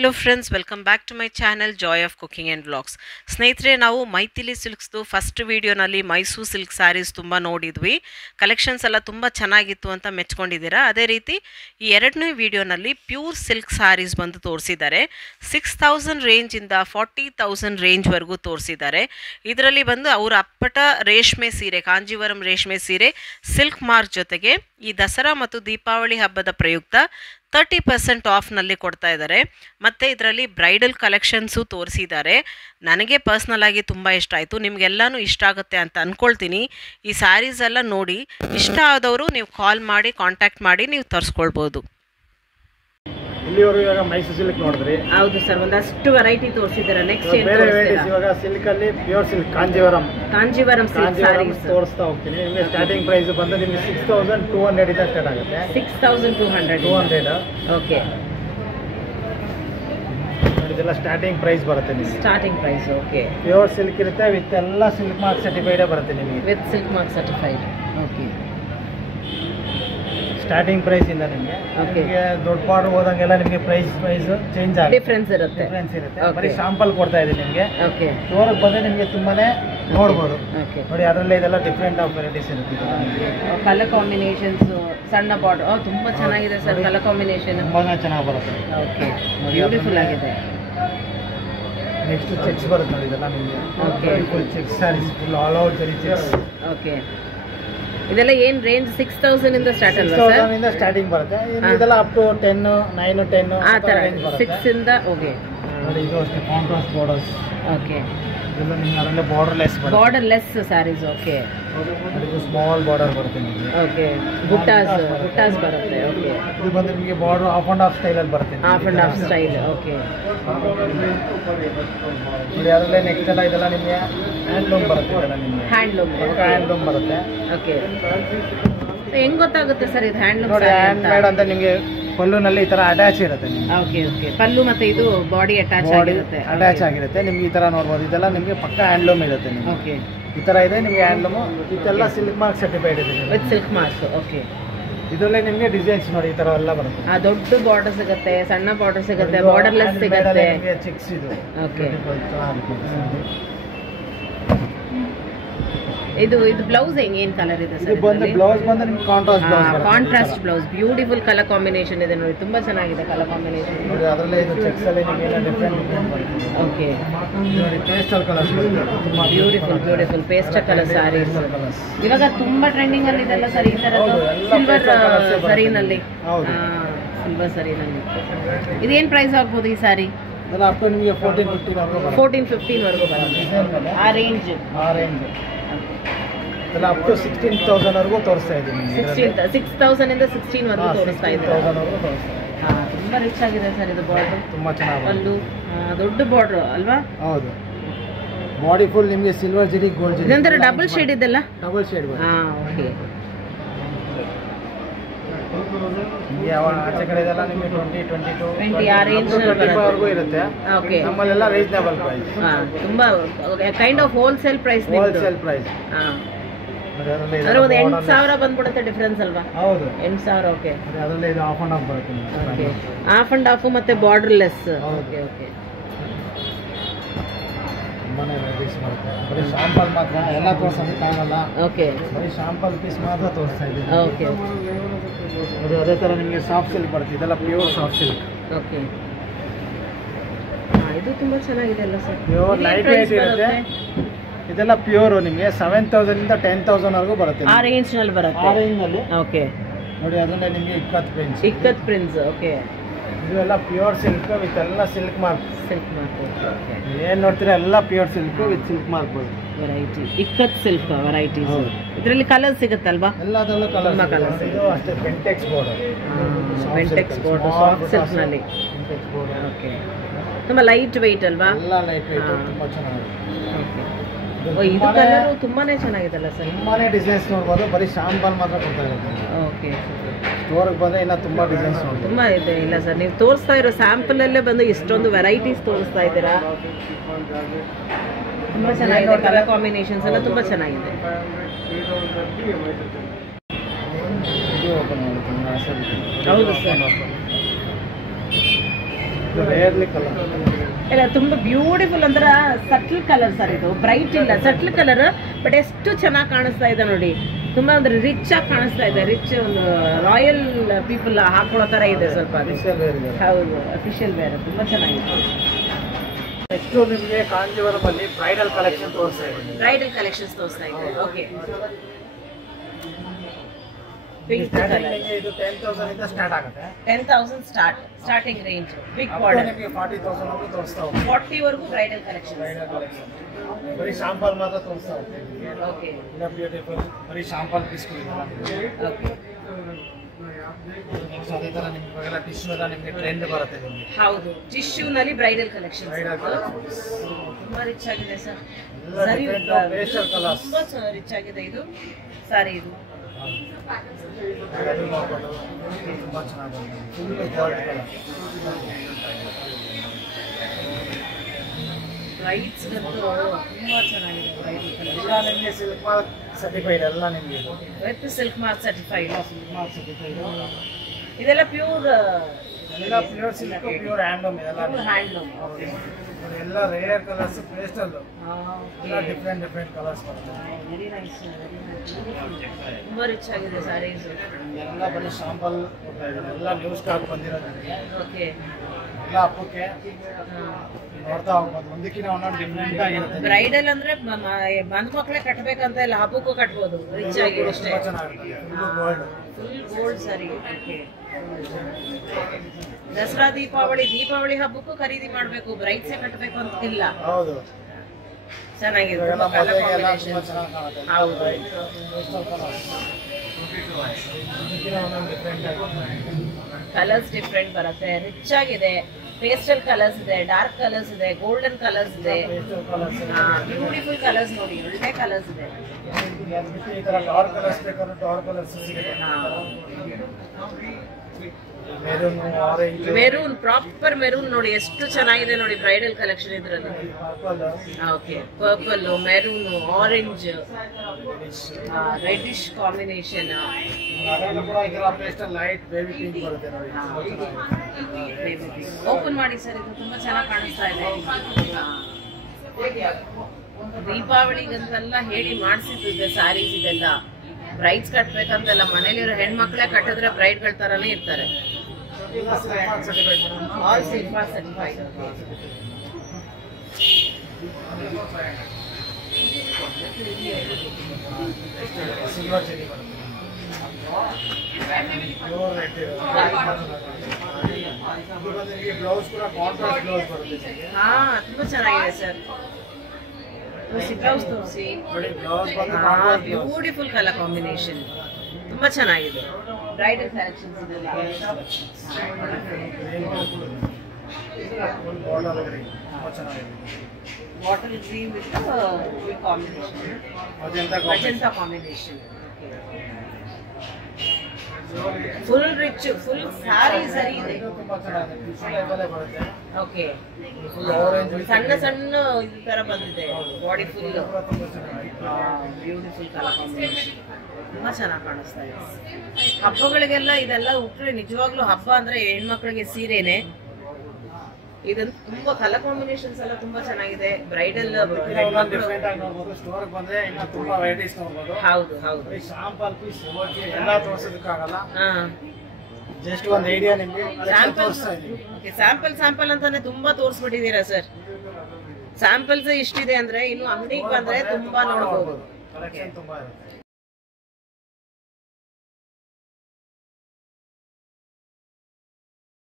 Hello friends, welcome back to my channel joy of cooking and vlogs. ಸ್ನೇಹಿತರೆ, ನಾವು ಮೈಥಿಲಿ ಸಿಲ್ಕ್ಸ್ದು first ವೀಡಿಯೋನಲ್ಲಿ Mysuru silk sarees ತುಂಬ ನೋಡಿದ್ವಿ. ಕಲೆಕ್ಷನ್ಸ್ ಎಲ್ಲ ತುಂಬ ಚೆನ್ನಾಗಿತ್ತು ಅಂತ ಮೆಚ್ಕೊಂಡಿದ್ದೀರಾ. ಅದೇ ರೀತಿ ಈ ಎರಡನೇ ವೀಡಿಯೋನಲ್ಲಿ ಪ್ಯೂರ್ ಸಿಲ್ಕ್ ಸ್ಯಾರೀಸ್ ಬಂದು ತೋರಿಸಿದ್ದಾರೆ. 6000 ರೇಂಜಿಂದ 40,000 ರೇಂಜ್ವರೆಗೂ ತೋರಿಸಿದ್ದಾರೆ. ಇದರಲ್ಲಿ ಬಂದು ಅವರ ಅಪ್ಪಟ ರೇಷ್ಮೆ ಸೀರೆ, ಕಾಂಜೀವರಂ ರೇಷ್ಮೆ ಸೀರೆ ಸಿಲ್ಕ್ ಮಾರ್ಕ್ ಜೊತೆಗೆ ಈ ದಸರಾ ಮತ್ತು ದೀಪಾವಳಿ ಹಬ್ಬದ ಪ್ರಯುಕ್ತ 30% ಆಫ್ನಲ್ಲಿ ಕೊಡ್ತಾ ಇದ್ದಾರೆ. ಮತ್ತು ಇದರಲ್ಲಿ ಬ್ರೈಡಲ್ ಕಲೆಕ್ಷನ್ಸು ತೋರಿಸಿದ್ದಾರೆ. ನನಗೆ ಪರ್ಸ್ನಲ್ ಆಗಿ ತುಂಬ ಇಷ್ಟ ಆಯಿತು. ನಿಮಗೆಲ್ಲನೂ ಇಷ್ಟ ಆಗುತ್ತೆ ಅಂತ ಅಂದ್ಕೊಳ್ತೀನಿ. ಈ ಸ್ಯಾರೀಸ್ ಎಲ್ಲ ನೋಡಿ ಇಷ್ಟ ಆದವರು ನೀವು ಕಾಲ್ ಮಾಡಿ ಕಾಂಟ್ಯಾಕ್ಟ್ ಮಾಡಿ ನೀವು ತರಿಸ್ಕೊಳ್ಬೋದು. ಇಲ್ಲಿವರೆಗೂ ಇವಾಗ ಮೈಸೂರು ಸಿಲ್ಕ್ ನೋಡಿದ್ರಿ. ಹೌದು ಸರ್, ಒಂದಷ್ಟು ವೆರೈಟಿ ತೋರಿಸಿದ್ದಾರೆ. ನೆಕ್ಸ್ಟ್ ಬೇರೆ ವೆರೈಟೀಸ್ ಇವಾಗ ಸಿಲ್ಕ್ ಅಲ್ಲಿ ಪ್ಯೂರ್ ಸಿಲ್ಕ್ ಕಾಂಜೀವರಂ ಸ್ಯಾರೀಸ್ ತೋರಿಸ್ತಾ ಹೋಗ್ತೀನಿ. ನಿಮಗೆ ಸ್ಟಾರ್ಟಿಂಗ್ ಪ್ರೈಸ್ ಬಂದು ನಿಮಗೆ 6200 ಇಂದ ಸ್ಟಾರ್ಟ್ ಆಗುತ್ತೆ. 6200. ಓಕೆ, ಇದೆಲ್ಲ ಸ್ಟಾರ್ಟಿಂಗ್ ಪ್ರೈಸ್ ಬರುತ್ತೆ ನಿಮಗೆ. Starting price okay. Pure silk ಇರುತ್ತೆ, ವಿತ್ ಎಲ್ಲ ಸಿಲ್ಕ್ ಮಾರ್ಕ್ ಸರ್ಟಿಫೈಡ್ ಬರುತ್ತೆ ನಿಮಗೆ. With silk mark certified. Okay, starting price ಇಂದ ನಿಮಗೆ ದೊಡ್ಡ ಬಾರ್ಡರ್ ಹೋದಂಗೆಲ್ಲ ನಿಮಗೆ ಪ್ರೈಸ್ ಚೇಂಜ್ ಆಗುತ್ತೆ, ಡಿಫರೆನ್ಸ್ ಇರುತ್ತೆ. ಬರೀ ಶಾಂಪಲ್ ಕೊಡ್ತಾ ಇದೆ ನಿಮಗೆ. ಓಕೆ, ಸ್ಟೋರ್ಗೆ ಬಂದ್ರೆ ನಿಮಗೆ ತುಂಬಾನೇ ನೋಡ್ಬೋದು. ನೋಡಿ, ಅದರಲ್ಲೇ ಇದೆಲ್ಲ ಡಿಫ್ರೆಂಟ್ ಆಫ್ ವೆರೈಟೀಸ್ ಇರುತ್ತೆ. ಕಲರ್ ಕಾಂಬಿನೇಷನ್ಸ್, ಸಣ್ಣ ಬಾರ್ಡರ್ ತುಂಬಾ ಚೆನ್ನಾಗಿದೆ ಸರ್. ಕಲರ್ ಕಾಂಬಿನೇಷನ್ ತುಂಬಾನೇ ಚೆನ್ನಾಗಿ ಬರುತ್ತೆ. ಓಕೆ, ಬ್ಯೂಟಿಫುಲ್ ಆಗಿದೆ. ನೆಕ್ಸ್ಟ್ ಚೆಕ್ಸ್ ಬರುತ್ತೆ ನೋಡಿ, ಇದೆಲ್ಲ ನಿಮಗೆ. Okay, full checks sarees, full all out zari checks. Okay, ಇದೆಲ್ಲ ಏನು ರೇಂಜ್? 6000 ಇಂದ ಸ್ಟಾರ್ಟ್ ಅಲ್ವಾ ಸರ್? 6000 ಇಂದ ಸ್ಟಾರ್ಟಿಂಗ್ ಬರುತ್ತೆ. ಇದೆಲ್ಲ ಅಪ್ ಟು 10, 9, 10 ಆ ತರ 6 ಇಂದ. ಓಕೆ, ನೋಡಿ ಇದು ಅಷ್ಟೇ ಕಾಂಟ್ರಾಸ್ಟ್ ಬಾರ್ಡರ್ಸ್. ಓಕೆ, ಇದೆಲ್ಲ ನಿಮಗೆ ಅದರಲ್ಲೇ ಬಾರ್ಡರ್ಲೆಸ್ ಸ್ಯಾರೀಸ್. ಓಕೆ, ಇದು ಸ್ಮಾಲ್ ಬಾರ್ಡರ್ ಬರುತ್ತೆ ನಿಮಗೆ. ಓಕೆ, ಬುಟ್ಟಾಸ್ ಬರುತ್ತೆ. ಓಕೆ, ಇದು ಬಂದು ನಿಮಗೆ border of and of style ಅಲ್ಲಿ ಬರುತ್ತೆ. Of and of style. Okay, ನೋಡಿ ಅದರಲ್ಲೇ ನೆಕ್ಸ್ಟ್ ಎಲ್ಲ ಇದೆಲ್ಲ ನಿಮಗೆ ಹ್ಯಾಂಡ್ಲೂಮ್ ಬರುತ್ತೆ. ಇದೆಲ್ಲ ನಿಮಗೆ ಹ್ಯಾಂಡ್ಲೂಮ್ ಬರುತ್ತೆ. ಓಕೆ, ಹೆಂಗ್ ಗೊತ್ತಾಗುತ್ತೆ ಸರ್ ಇದು ಹ್ಯಾಂಡ್ಲೂಮ್? ನೋಡಿ, ಹ್ಯಾಂಡ್ ಮೇಡ್ ಅಂತ ನಿಮಗೆ ಪಲ್ಲುನಲ್ಲಿ ಈ ತರ ಅಟ್ಯಾಚ್ ಇರುತ್ತೆ ನಿಮಗೆ. ಓಕೆ, ಓಕೆ, ಪಲ್ಲು ಮತ್ತೆ ಇದು ಬಾಡಿ ಅಟ್ಯಾಚ್ ಆಗಿರುತ್ತೆ ನಿಮ್ಗೆ. ಈ ತರ ನೋಡ್ಬೋದು, ಇದೆಲ್ಲ ನಿಮಗೆ ಪಕ್ಕ ಹ್ಯಾಂಡ್ಲೂಮ್ ಇರುತ್ತೆ ನಿಮಗೆ. ಓಕೆ, ಈ ತರ ಇದೆ ನಿಮಗೆ ಹ್ಯಾಂಡ್ಲೂಮ್. ಇದೆಲ್ಲ ಸಿಲ್ಕ್ ಮಾರ್ಕ್ ಸರ್ಟಿಫೈಡ್ ಇದೆ ವಿತ್ ಸಿಲ್ಕ್ ಮಾರ್ಕ್. ಓಕೆ, ಇದರಲ್ಲೇ ನಿಮಗೆ ಡಿಸೈನ್ಸ್ ನೋಡಿ ಈ ತರ ಎಲ್ಲ ಬರುತ್ತೆ. ದೊಡ್ಡ ಬಾರ್ಡರ್ ಸಿಗುತ್ತೆ, ಸಣ್ಣ ಬಾರ್ಡರ್ ಸಿಗುತ್ತೆ, ಬಾರ್ಡರ್ಲೆಸ್ ಸಿಗುತ್ತೆ. ಚೆಕ್ಸ್ ಇದು. ಓಕೆ, ಇದು ಬ್ಲೌಸ್ ಏನು ಕಲರ್ ಇದೆ ಸರ್? ಬ್ಲೌಸ್ ಬಂದು ನಿಮಗೆ contrast blouse. Beautiful colour combination ಇದೆ ನೋಡಿ, ತುಂಬಾ ಚೆನ್ನಾಗಿದೆ ಕಲರ್ ಕಾಂಬಿನೇಷನ್. ನೋಡಿ ಅದರಲ್ಲೇ ಇದು ಚೆಕ್ಸ್ ಅಲ್ಲಿ ನಿಮಗೆ ಡಿಫರೆಂಟ್ ಬರುತ್ತೆ. ಓಕೆ, ನೋಡಿ ಪೇಸ್ಟಲ್ ಕಲರ್ಸ್ ಬರುತ್ತೆ. ತುಂಬಾ ಬ್ಯೂಟಿಫುಲ್ ಪೇಸ್ಟಲ್ ಕಲರ್ ಸ್ಯಾರೀಸ್ ಇವಾಗ ತುಂಬಾ ಟ್ರೆಂಡಿಂಗ್ ಅಲ್ಲಿ ಇದೆಲ್ಲ ಸರ್. ಈ ತರ ಸಿಲ್ವರ್ ಸರಿನಲ್ಲಿ, ಸಿಲ್ವರ್ ಸರಿನಲ್ಲಿ ಇದೇನು ಪ್ರೈಸ್ ಆಗ್ಬೋದು ಈ ಸ್ಯಾರಿ? ಅಪ್ ಟು ನಿಮಗೆ 14-15 ವರೆಗೂ ಬರುತ್ತೆ. ಆ ರೇಂಜ್ ಇದೆಲ್ಲ ಅಪ್ ಟು 16,000 ವರೆಗೂ ತೋರಿಸ್ತಾ ಇದ್ದೀನಿ. 6,000 ಇಂದ 16 ವರೆಗೂ ತೋರಿಸ್ತಾ ಇದ್ದಾರೆ. ತುಂಬಾ ರಿಚ್ ಆಗಿದೆ ಸರ್ ಇದು. ಬಾರ್ಡರ್ ತುಂಬಾ ಚೆನ್ನಾಗಿ, ಅಲ್ಲೂ ದೊಡ್ಡ ಬಾರ್ಡರ್ ಅಲ್ವಾ? ಹೌದು, ಬಾಡಿ ಫುಲ್ ನಿಮಗೆ ಸಿಲ್ವರ್ ಜರಿ ಗೋಲ್ಡ್ ಜರಿ. ಇದೊಂಥರ ಡಬಲ್ ಶೇಡ್ ಇದೆಲ್ಲ. ಡಬಲ್ ಶೇಡ್ ಬರುತ್ತೆ. ಓಕೆ, ನಿಮಗೆ ಆಚೆ ಕಡೆ ಇದೆಲ್ಲ ನಿಮಗೆ 20 ಆ ರೇಂಜ್ ವರೆಗೂ ಇರುತ್ತೆ. ಓಕೆ, ನಮ್ಮಲ್ಲೆಲ್ಲ ರೀಸನೇಬಲ್ ಪ್ರೈಸ್. ತುಂಬಾ ಕೈಂಡ್ ಆಫ್ ಹೋಲ್ಸೇಲ್ ಪ್ರೈಸ್. ಅಂದ್ರೆ ಒಂದು 8,000 ಬಂದ್ಬಿಡುತ್ತೆ ಡಿಫ್ರೆನ್ಸ್ ಅಲ್ವಾ? ಹೌದು, 8,000. ಓಕೆ, ಅದರಲ್ಲೇ ಇದು ಆಫ್ ಅಂಡ್ ಆಫ್ ಬರುತ್ತೆ. ಓಕೆ, ಆಫ್ ಅಂಡ್ ಆಫ್ ಮತ್ತೆ ಬಾರ್ಡರ್ಲೆಸ್. ಓಕೆ, ಓಕೆ, ತುಂಬಾನೇ ವೆರೈಟೀಸ್ ಬರುತ್ತೆ. ಬರೀ ಶಾಂಪಲ್ ಮಾತ್ರ ಎಲ್ಲ ತೋರಿಸೋದಕ್ಕಾಗಲ್ಲ. ಓಕೆ, ಬರೀ ಶಾಂಪಲ್ ಪೀಸ್ ಮಾತ್ರ ತೋರಿಸ್ತಾ ಇದ್ದೀನಿ. ಓಕೆ, ನೋಡಿ ಅದೇ ಥರ ನಿಮಗೆ ಸಾಫ್ಟ್ ಸಿಲ್ಕ್ ಬರುತ್ತೆ. ಇದೆಲ್ಲ ಪ್ಯೂರ್ ಸಾಫ್ಟ್ ಸಿಲ್ಕ್. ಓಕೆ, ಇದು ತುಂಬಾ ಚೆನ್ನಾಗಿದೆ ಅಲ್ಲ ಸರ್? ಪ್ಯೂರ್ ಲೈಟ್ ವೇಟ್ ಇರುತ್ತೆ. ಇದೆಲ್ಲ ಪ್ಯೂರ್ ನಿಮಗೆ 7,000 ಇಂದ 10,000 ವರೆಗೂ ಬರುತ್ತೆ. ಆ ರೇಂಜ್ ನಲ್ಲಿ ಬರುತ್ತೆ. ಆ ರೇಂಜ್ ನಲ್ಲಿ. ಓಕೆ, ನೋಡಿ ಅದನ್ನೇ ನಿಮಗೆ ಇಕ್ಕತ್ ಪ್ರಿಂಟ್ಸ್. ಓಕೆ, ಇದೆಲ್ಲ ಪ್ಯೂರ್ ಸಿಲ್ಕ್ ವಿತ್ ಎಲ್ಲ ಸಿಲ್ಕ್ ಮಾರ್ಕ್. ಏನು ನೋಡ್ತೀರಾ ಎಲ್ಲ pure silk with silk mark ಬರುತ್ತೆ. Variety ikat silk varieties. ಇದರಲ್ಲಿ ಕಲರ್ ಸಿಗುತ್ತಲ್ವಾ? ಎಲ್ಲದರಲ್ಲೂ ಕಲರ್ಸ್. ಇದು ಅಷ್ಟೇ Pentex border. Pentex border soft silk ನಲ್ಲಿ. ಓಕೆ, ತುಂಬಾ ಲೈಟ್ ವೆಯ್ಟ್ ಅಲ್ವಾ? ಎಲ್ಲ ಲೈಟ್ ವೆಯ್ಟ್, ತುಂಬಾ ಚೆನ್ನಾಗಿದೆ. ಇದು ಕಲರ್ ತುಂಬಾನೇ ಚೆನ್ನಾಗಿದೆಲ್ಲ ಸರ್. ತುಂಬಾನೇ ಡಿಸೈನ್ಸ್ ನೋಡ್ಬೋದು. ಬರೀ ಶಾಂಪಲ್ ಮಾತ್ರ ಕೊಡ್ತಾ ಇರುತ್ತೆ. ಓಕೆ, ಸ್ಟೋರ್ಗೆ ಬಂದರೆ ಇನ್ನೂ ತುಂಬ ಡಿಸೈನ್ಸ್ ನೋಡ್ಬೋದು. ತುಂಬ ಇದೆ. ಇಲ್ಲ ಸರ್, ನೀವು ತೋರಿಸ್ತಾ ಇರೋ ಸ್ಯಾಂಪಲಲ್ಲೇ ಬಂದು ಇಷ್ಟೊಂದು ವೆರೈಟೀಸ್ ತೋರಿಸ್ತಾ ಇದ್ದೀರಾ. ತುಂಬ ಚೆನ್ನಾಗಿದೆ. ಕಲರ್ ಕಾಂಬಿನೇಷನ್ಸ್ ಎಲ್ಲ ತುಂಬ ಚೆನ್ನಾಗಿದೆ. ಇದು ಓಪನ್ ಆಗುತ್ತೆ. ಹೌದು ಸರ್, ರೇರ್ಲಿ ಕಲರ್ ಇಲ್ಲ ತುಂಬಾ ಬ್ಯೂಟಿಫುಲ್ ಅಂದ್ರೆ ಸಟ್ಲ್ ಕಲರ್ ಸರ್, ಇದು ಬ್ರೈಟ್ ಇಲ್ಲ ಸಟ್ಲ್ ಕಲರ್, ಬಟ್ ಎಷ್ಟು ಚೆನ್ನಾಗಿ ಕಾಣಿಸ್ತಾ ಇದೆ ನೋಡಿ, ತುಂಬಾ ಅಂದ್ರೆ ರಿಚ್ ಆಗಿ ಕಾಣಿಸ್ತಾ ಇದೆ. ರಿಚ್ ಒಂದು ರಾಯಲ್ ಪೀಪಲ್ ಹಾಕೊಳ್ಳೋ ತರ ಇದೆ ಸ್ವಲ್ಪ. ಹೌದು, ಅಫಿಷಿಯಲ್ ವೇರ್ ತುಂಬಾ ಚೆನ್ನಾಗಿದೆ. ನೆಕ್ಸ್ಟ್ ನಿಮಗೆ ಕಾಂಜೀವರಂ ಅಲ್ಲಿ ಬ್ರೈಡಲ್ ಕಲೆಕ್ಷನ್ ತೋರಿಸ್ತಾ ಇದೆ. ಬ್ರೈಡಲ್ ಕಲೆಕ್ಷನ್ಸ್ ತೋರಿಸ್ತಾ ಇದೆ. ಓಕೆ, ಪಿಂಕ್ ಕಲರ್ ಇದು 10,000 ಇಂದ ಸ್ಟಾರ್ಟ್ ಆಗುತ್ತೆ. 10,000 ಸ್ಟಾರ್ಟಿಂಗ್ ರೇಂಜ್. ಬಿಗ್ ಬಾರ್ಡರ್ ನಿಮಗೆ 40,000 ವರೆಗೂ ತೋರಿಸ್ತಾ ಹೋಗ್ತೀವಿ. 40 ವರೆಗೂ ಬ್ರೈಡಲ್ ಕಲೆಕ್ಷನ್. ಬರೀ ಶಾಂಪಲ್ ಮಾತ್ರ ತೋರಿಸ್ತಾ ಹೋಗ್ತೀವಿ. ಓಕೆ, ಇಲ್ಲ ಬ್ಯೂಟಿಫುಲ್ ಬರೀ ಶಾಂಪಲ್ ಪೀಸ್ಗಳಿಲ್ಲ. ಓಕೆ, ನೆಕ್ಸ್ಟ್ ಅದೇ ತರ ನಿಮ್ಗೆಲ್ಲ ಟಿಶ್ಯೂ ಎಲ್ಲ ನಿಮಗೆ ಟ್ರೆಂಡ್ ಬರುತ್ತೆ ನಿಮಗೆ. ಹೌದು, ಟಿಶ್ಯೂ ನಲ್ಲಿ ಬ್ರೈಡಲ್ ಕಲೆಕ್ಷನ್ ತುಂಬಾ ರಿಚ್ ಆಗಿದೆ ಸರ್. ಪೇಸ್ಟಲ್ ಕಲರ್ಸ್ ತುಂಬಾ ರಿಚ್ ಆಗಿದೆ ಇದು ಸಾರಿ. ಇದು ತುಂಬಾ ಚೆನ್ನಾಗಿದೆ. Full gold colour. ಬ್ರೈಡ್ಸ್ ತುಂಬಾ ಚೆನ್ನಾಗಿದೆ. ಬ್ರೈಡಲ್ ಕಲೆಕ್ಷನ್ ಎಲ್ಲ ನಿಮಗೆ ಸಿಲ್ಕ್ ಮಾರ್ಕ್ ಸರ್ಟಿಫೈಡ್ ಎಲ್ಲ ನಿಮಗೆ. With silk mark certified. Silk mark certified. ಇದೆಲ್ಲ ಪ್ಯೂರ್ ಎಲ್ಲ ಪ್ಯೂರ್ ಸಿಲ್ಕ್, ಪ್ಯೂರ್ ಹ್ಯಾಂಡ್ಲೂಮ್ ಇದೆಲ್ಲ. ಹ್ಯಾಂಡ್ಲೂಮ್. ಎಲ್ಲ ರೇರ್ ಕಲರ್ಸ್, ಪೇಸ್ಟಲ್ ಎಲ್ಲ ಡಿಫ್ರೆಂಟ್ ಕಲರ್ಸ್ ಬರ್ತದೆ. ವೆರಿ ನೈಸ್, ತುಂಬಾ ರಿಚ್ ಆಗಿದೆ ಸಾರೀಸ್. ಎಲ್ಲ ಬರೀ ಶಾಂಪಲ್ ಕೊಡ್ತಾ ಇದ್ದಾರೆ. ಎಲ್ಲ ನ್ಯೂ ಸ್ಟಾಕ್ ಬಂದಿರೋದು. ಓಕೆ, ಎಲ್ಲ ಹಬ್ಬಕ್ಕೆ ನೋಡ್ತಾ ಹೋಗ್ಬೋದು. ಒಂದಕ್ಕಿಂತ ಒಂದೊಂದು ಡಿಫ್ರೆಂಟ್ ಆಗಿರುತ್ತೆ. ಬ್ರೈಡಲ್ ಅಂದ್ರೆ ಬಂದ್ ಮಕ್ಕಳೇ ಕಟ್ಬೇಕಂತ ಇಲ್ಲ, ಹಬ್ಬಕ್ಕೂ ಕಟ್ಬೋದು. ರಿಚ್ ಆಗಿ ಅಷ್ಟೇ. ತುಂಬಾ ಚೆನ್ನಾಗಿರುತ್ತೆ. Full gold. ಫುಲ್ ಗೋಲ್ಡ್ ಸಾರಿ. ದಸರಾ, ದೀಪಾವಳಿ ಹಬ್ಬಕ್ಕೂ ಖರೀದಿ ಮಾಡ್ಬೇಕು, ಬ್ರೈಡ್ಸ್ ಕಟ್ಟಬೇಕು ಅಂತ ಇಲ್ಲ. ಹೌದು, ಚೆನ್ನಾಗಿದೆ. ಇವೆಲ್ಲ ಮದುವೆಗೆಲ್ಲ ತುಂಬಾ ಚೆನ್ನಾಗಿ ಕಾಣುತ್ತೆ. ಹೌದು, ಕಲರ್ಸ್ ಡಿಫ್ರೆಂಟ್ ಬರುತ್ತೆ. ರಿಚ್ ಆಗಿದೆ. ಪೇಸ್ಟಲ್ ಕಲರ್ಸ್ ಇದೆ, ಡಾರ್ಕ್ ಕಲರ್ಸ್ ಇದೆ, ಗೋಲ್ಡನ್ ಕಲರ್ಸ್ ಇದೆ. ಬ್ಯೂಟಿಫುಲ್ ಕಲರ್ಸ್ ನೋಡಿ, ಒಳ್ಳೆ ಕಲರ್ಸ್ ಇದೆ. ಈ ತರ ಡಾರ್ಕ್ ಕಲರ್ಸ್ ಬೇಕಾದ್ರೆ ಡಾರ್ಕ್ ಕಲರ್ಸ್ ಸಿಗುತ್ತೆ. Maroon, orange, maroon, proper maroon ನೋಡಿ ಎಷ್ಟು ಚೆನ್ನಾಗಿದೆ ನೋಡಿ ಬ್ರೈಡಲ್ ಕಲೆಕ್ಷನ್ ಇದ್ರಲ್ಲಿ. Purple. Okay, purple, maroon, orange, reddish combination. ಅದರಲ್ಲೂ ಕೂಡ ಈ ತರ ಪೇಸ್ಟಲ್ ಲೈಟ್ ಬೇಬಿ ಪಿಂಕ್ ಬರುತ್ತೆ ನೋಡಿ. ಓಪನ್ ಮಾಡಿ ಸರ್, ಇದು ತುಂಬಾ ಚೆನ್ನಾಗಿ ಕಾಣಿಸ್ತಾ ಇದೆ. ದೀಪಾವಳಿಗಂತೆಲ್ಲ ಹೇಳಿ ಮಾಡಿಸಿದ್ದು ಸ್ಯಾರೀಸ್ ಇದೆಲ್ಲ. ಬ್ರೈಡ್ಸ್ ಕಟ್ಬೇಕಂತೆಲ್ಲ, ಮನೇಲಿರೋ ಹೆಣ್ಮಕ್ಳೇ ಕಟ್ಟಿದ್ರೆ ಬ್ರೈಡ್ಗಳ ತರಾನೇ ಇರ್ತಾರೆ. All silk mark certified. Silver cherry blouse ಕೂಡ ಕಾಂಟ್ರಾಸ್ಟ್ ಬ್ಲೌಸ್ ಬರುತ್ತೆ. ಹಾ, ತುಂಬಾ ಚೆನ್ನಾಗಿದೆ ಸರ್. ಬ್ಲೌಸ್ ತೋರಿಸಿ. ಬ್ಯೂಟಿಫುಲ್ ಕಲರ್ ಕಾಂಬಿನೇಷನ್, ತುಂಬಾ ಚೆನ್ನಾಗಿದೆ. ಬ್ರೈಡಲ್ ಕಲೆಕ್ಷನ್ಸ್ ಇದೆಲ್ಲ. Water green with combination, magenta combination. Full rich, full sari ಸರಿ ಇದೆ. ಓಕೆ, ಸಣ್ಣ ಸಣ್ಣ ಈ ತರ ಬಂದಿದೆ. Body full beautiful colour combination, ತುಂಬಾ ಚೆನ್ನಾಗಿ ಕಾಣಿಸ್ತಾ ಇದೆ. ಹಬ್ಬಗಳಿಗೆಲ್ಲ ಇದೆಲ್ಲ ಉಟ್ರೆ ನಿಜವಾಗ್ಲೂ ಹಬ್ಬ ಅಂದ್ರೆ ಹೆಣ್ಮಕ್ಳಿಗೆ ಸೀರೆನೆ. ಇದನ್ನ ತುಂಬಾ ಕಲರ್ ಕಾಂಬಿನೇಷನ್ಸ್ ಎಲ್ಲ ತುಂಬಾ ಚೆನ್ನಾಗಿದೆ. ಬ್ರೈಡಲ್ ಸ್ಟೋರ್ ಬಂದ್ರೆ ಇನ್ನ ತುಂಬಾ ವೆರೈಟೀಸ್ ನೋಡಬಹುದು. ಹೌದು ಹೌದು, ಶಾಂಪಲ್ ಪೀಸ್ ಎಲ್ಲ ತೋರಿಸೋದಕ್ಕಾಗಲ್ಲ. ಜಸ್ಟ್ ಒಂದು ಐಡಿಯಾ ನಿಮಗೆ ಸ್ಯಾಂಪಲ್ ಅಂತಾನೆ ತುಂಬಾ ತೋರಿಸ್ಬಿಟ್ಟಿದ್ದೀರಾ ಸರ್. ಸ್ಯಾಂಪಲ್ಸ್ ಇಷ್ಟಿದೆ ಅಂದ್ರೆ ಇನ್ನು ಅಂಗಡಿಗೆ ಬಂದ್ರೆ ತುಂಬಾ ನೋಡಬಹುದು. ಕಲೆಕ್ಷನ್ ತುಂಬಾ ಇರುತ್ತೆ.